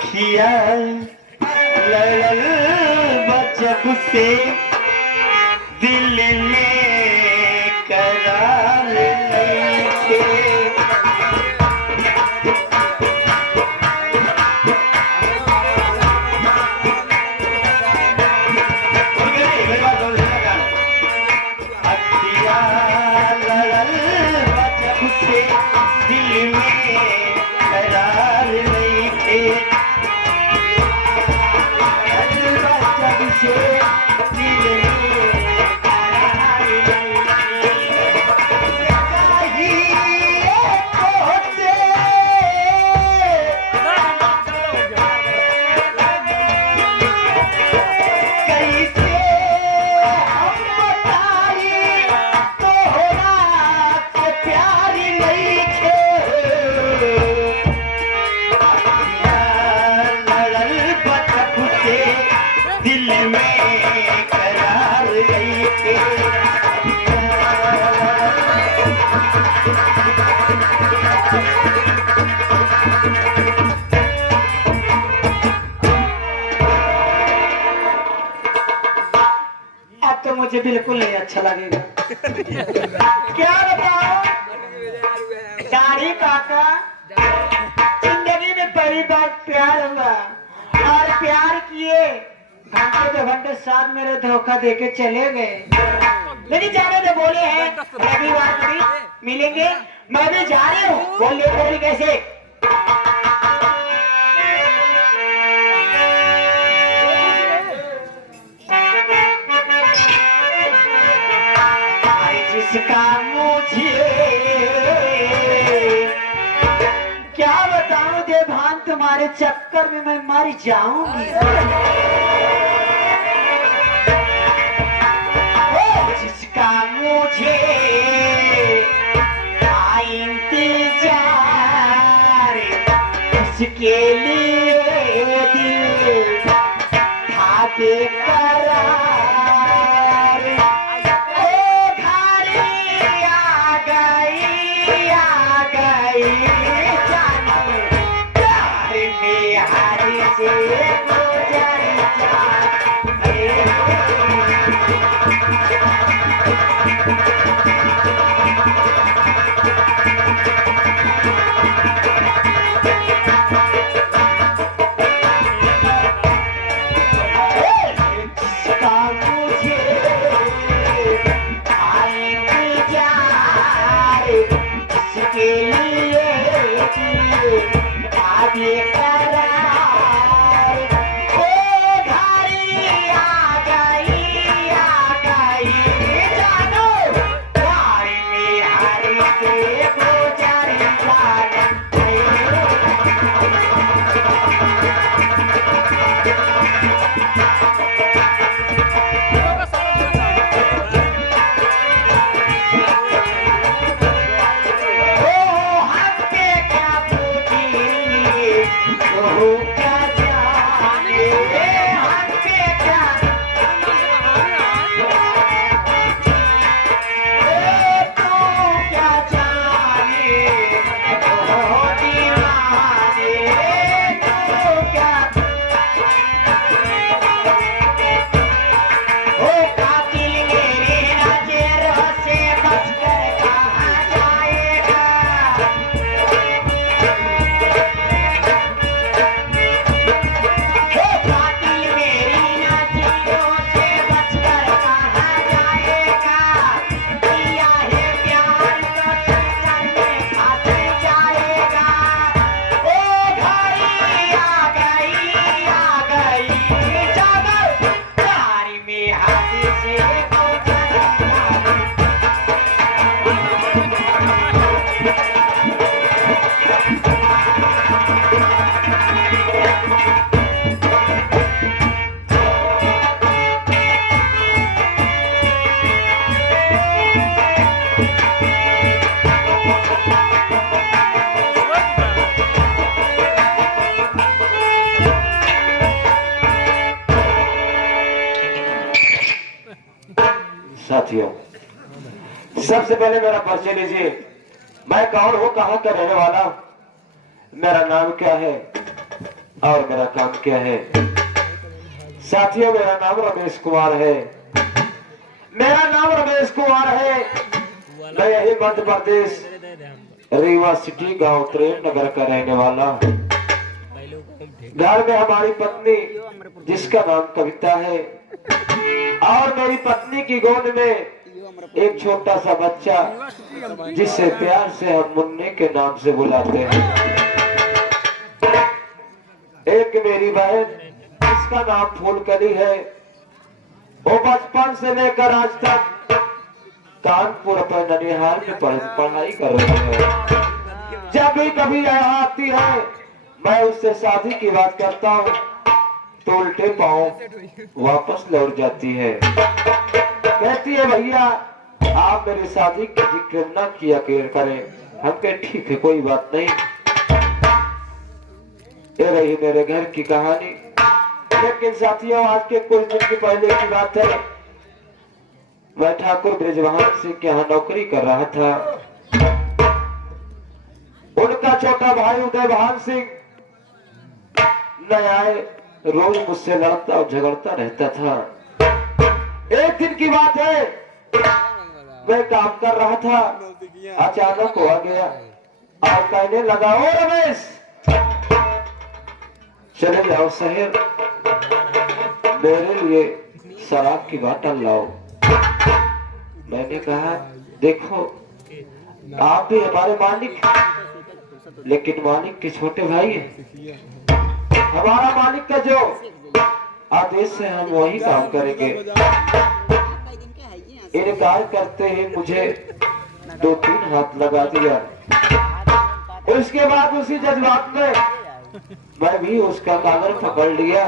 अखिया लड़ल बचप से दिल में करार नहीं तो मुझे बिल्कुल नहीं अच्छा लगेगा। क्या बताओ दाढ़ी काका, जिंदगी में पहली बार प्यार हुआ और प्यार किए घंटे 2 घंटे साथ मेरे धोखा देके चले गए। लेकिन जाने तो बोले हैं रविवार को भी मिलेंगे, मैं भी जा रही हूँ। बोल कैसे जिसका मुझे क्या बताऊं देवान, तुम्हारे चक्कर में मैं मर जाऊंगी। जिसका मुझे इंतजार, उसके लिए दिल था बेकरार। साथियों, सबसे पहले मेरा परिचय लीजिए। मैं कौन हूँ, कहाँ का रहने वाला, मेरा नाम क्या है, और मेरा काम क्या है। साथियों, मेरा नाम रमेश कुमार है। मेरा नाम रमेश कुमार है। मैं यही मध्य प्रदेश रीवा सिटी गांव त्रेन नगर का रहने वाला। घर में हमारी पत्नी जिसका नाम कविता है और मेरी पत्नी की गोद में एक छोटा सा बच्चा जिसे प्यार से हम मुन्ने के नाम से बुलाते हैं। एक मेरी बहन जिसका नाम फूलकली है। वो बचपन से लेकर आज तक कानपुर पर ननिहाल में पढ़ाई कर रही है। जब भी कभी यहाँ आती है मैं उससे शादी की बात करता हूँ तो उल्टे पांव वापस लौट जाती है। कहती है भैया आप मेरी शादी की जिक्र न किया करें। हम कहे ठीक है कोई बात नहीं। ये रही मेरे घर की कहानी। लेकिन साथियों, आज के कुछ दिन के पहले की बात है। मैं ठाकुर ब्रिजवाहन सिंह के यहाँ नौकरी कर रहा था। उनका छोटा भाई उदयभान सिंह नया रोज मुझसे लड़ता और झगड़ता रहता था। एक दिन की बात है, मैं काम कर रहा था, अचानक वो आ गया और कहने लगा, ओ रमेश चले जाओ शहर, मेरे लिए शराब की बोतल लाओ। मैंने कहा देखो आप भी हमारे मालिक, लेकिन मालिक के छोटे भाई हैं। हमारा मालिक का जो आदेश है हम वही काम करेंगे। इनकार करते ही मुझे 2-3 हाथ लगा दिया। उसके बाद उसी जज्बात में मैं भी उसका कागर पकड़ लिया।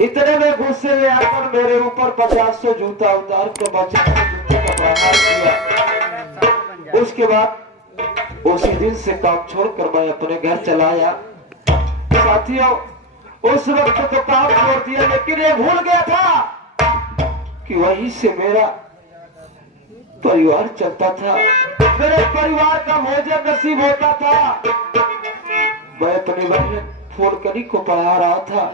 इतने में गुस्से में आकर मेरे ऊपर 50 जूता उतार कर 50 जूते का प्रहार किया। उसके बाद उसी दिन से काम छोड़कर मैं अपने घर चला आया। साथियों, उस वक्त तो काम छोड़ दिया, लेकिन ये भूल गया था कि वहीं से मेरा परिवार चलता था, मेरे परिवार का भोजन नसीब होता था। मैं अपनी बहन फूलकली को पढ़ा रहा था।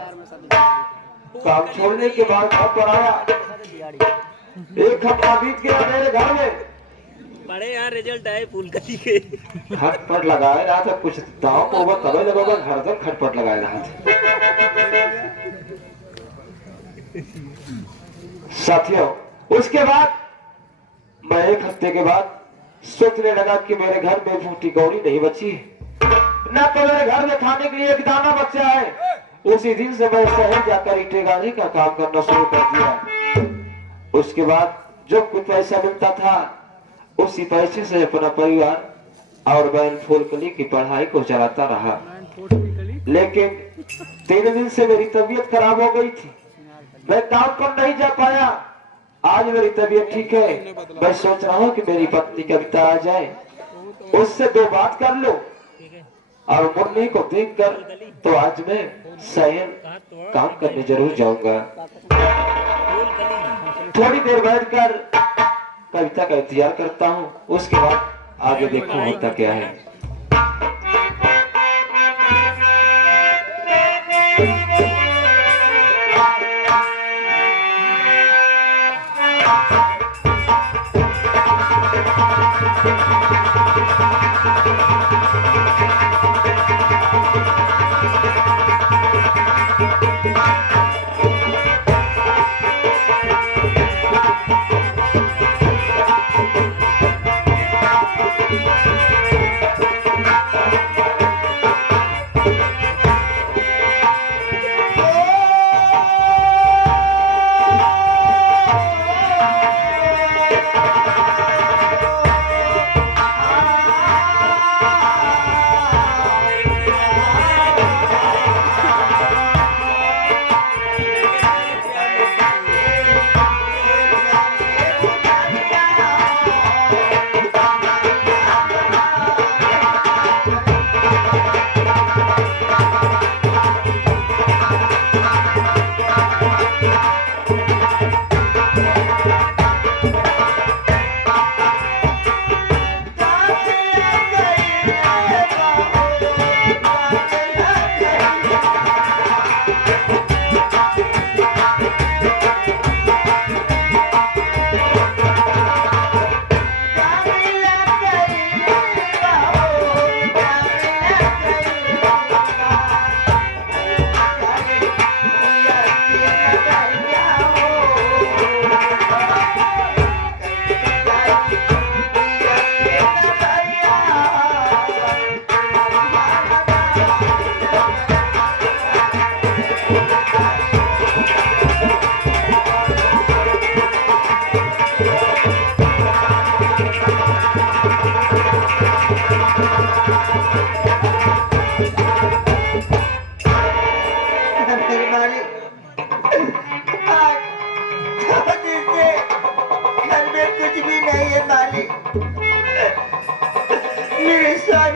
काम छोड़ने के बाद घर पर आया। 1 हफ्ता बीत गया मेरे घर में। बड़े यार रिजल्ट आए फूलकली के। खटपट लगाए रहा था, कुछ दाव को वो तबे लगोगा, घर तक खटपट लगाए रहा था। साथियों, उसके बाद मैं 1 हफ्ते के बाद सोचने लगा कि मेरे घर में फूटी कौड़ी नहीं बची, न तो मेरे घर में खाने के लिए एक दाना बचा है। उसी दिन से मैं शहर जाकर ईंटें गाड़ने का काम करना शुरू कर दिया। उसके बाद जो कुछ पैसा मिलता था उसी पैसे से अपना परिवार और बहन फूलकली की पढ़ाई को चलाता रहा। लेकिन 3 दिन से मेरी तबीयत खराब हो गई थी, मैं काम पर नहीं जा पाया। आज मेरी तबीयत ठीक है। मैं सोच रहा हूँ कि मेरी पत्नी कविता आ जाए, उससे 2 बात कर लो और मुन्नी को देख कर तो आज मैं शहर काम करने जरूर जाऊंगा। थोड़ी देर बैठकर कविता का इंतजार करता हूँ। उसके बाद आगे देखो होता क्या है।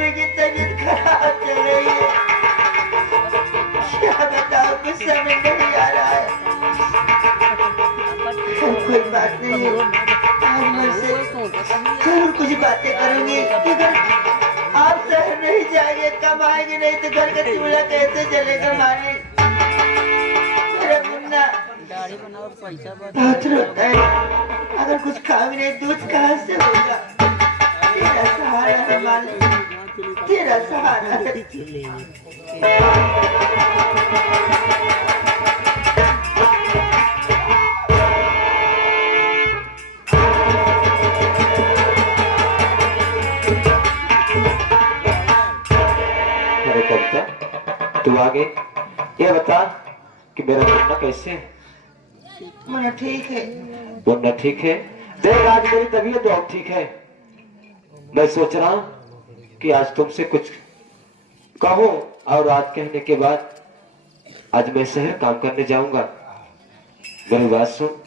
मम्मी की तबीयत खराब चल रही है। क्या बताओ, कुछ समझ नहीं आ रहा है। कोई बात नहीं, आज मैं से जरूर कुछ बातें करूंगी। अगर आप शहर नहीं जाएंगे, कमाएंगे नहीं तो घर का चूल्हा कैसे चलेगा मालिक? मेरा मुन्ना बहुत रोता है, अगर कुछ खाओगे नहीं दूध कहाँ से होगा? तेरा सहारा है मालिक, तेरा सहारा है। अरे कविता, तू आ गई। ये बता कि मेरा मुन्ना कैसे है? मुन्ना ठीक है। मुन्ना ठीक है? देख, आज मेरी तबीयत बहुत ठीक है। मैं सोच रहा हूँ कि आज तुमसे कुछ कहूँ, और आज कहने के बाद आज मैं शहर काम करने जाऊंगा। मेरी बात सुन।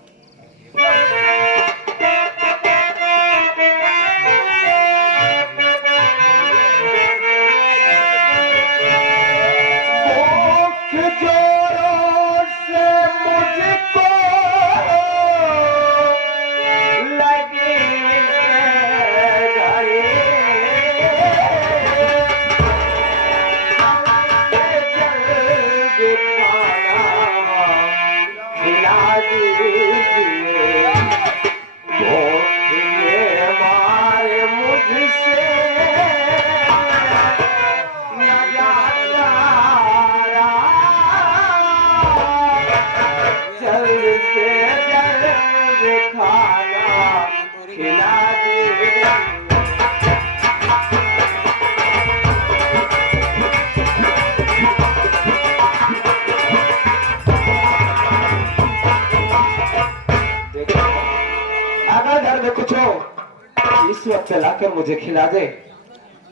इस वक्त लाकर मुझे खिला दे,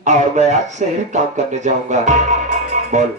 और मैं आज शहर काम करने जाऊंगा। बोल।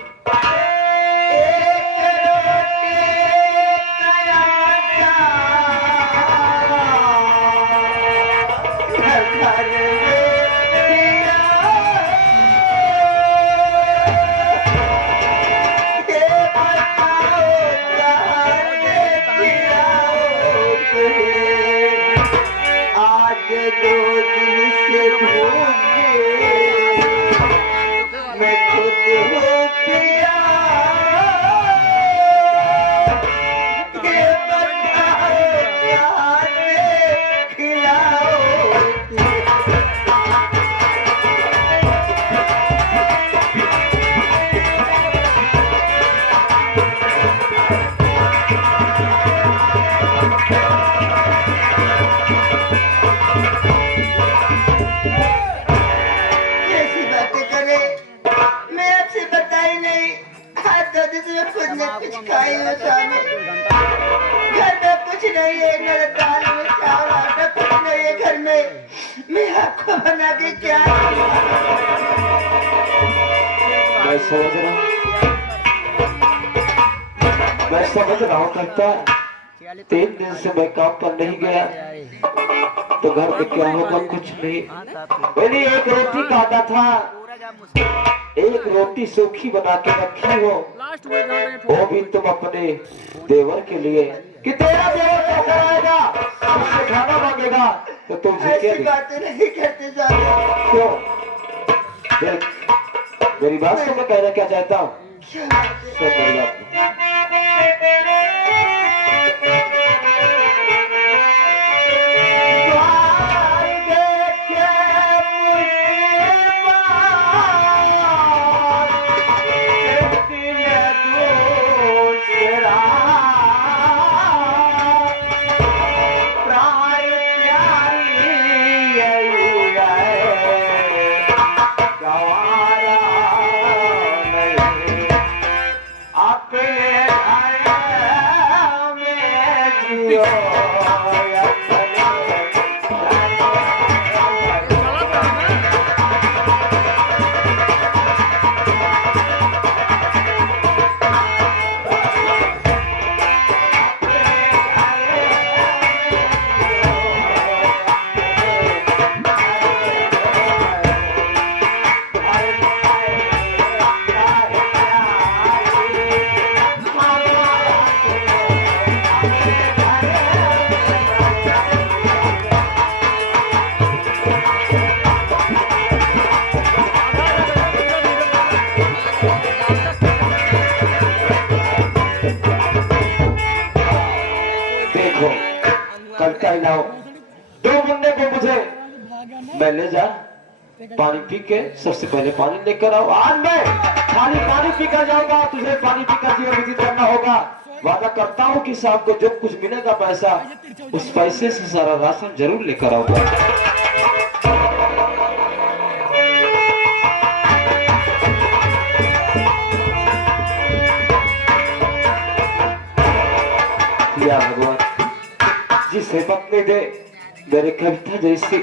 बना के क्या मैं समझ रहा हूँ करता। 3 दिन से मैं काम पर नहीं गया तो घर में क्या होगा कुछ नहीं। मैंने एक रोटी काटा था, एक रोटी सूखी बना के रखी हो, वो भी तुम अपने देवर के लिए कि तेरा देवर क्या कराएगा, उससे खाना मांगेगा तो तुम ऐसी बातें नहीं करते जाओ। क्यों? देख, मेरी बात से मैं कहना क्या चाहता हूँ, सुन मेरी बात। आओ। 2 मुन्ने को मुझे मैं ले जा, पानी पी के सबसे पहले पानी लेकर आओ। आज मैं खाली पानी पीकर जाऊंगा, तुझे पानी पीकर जीवन व्यतीत करना होगा। वादा करता हूँ कि शाम को जो कुछ मिलेगा पैसा, उस पैसे से सारा राशन जरूर लेकर आऊंगा। या भगवान, जिसे पत्नी दे मेरे कविता जैसी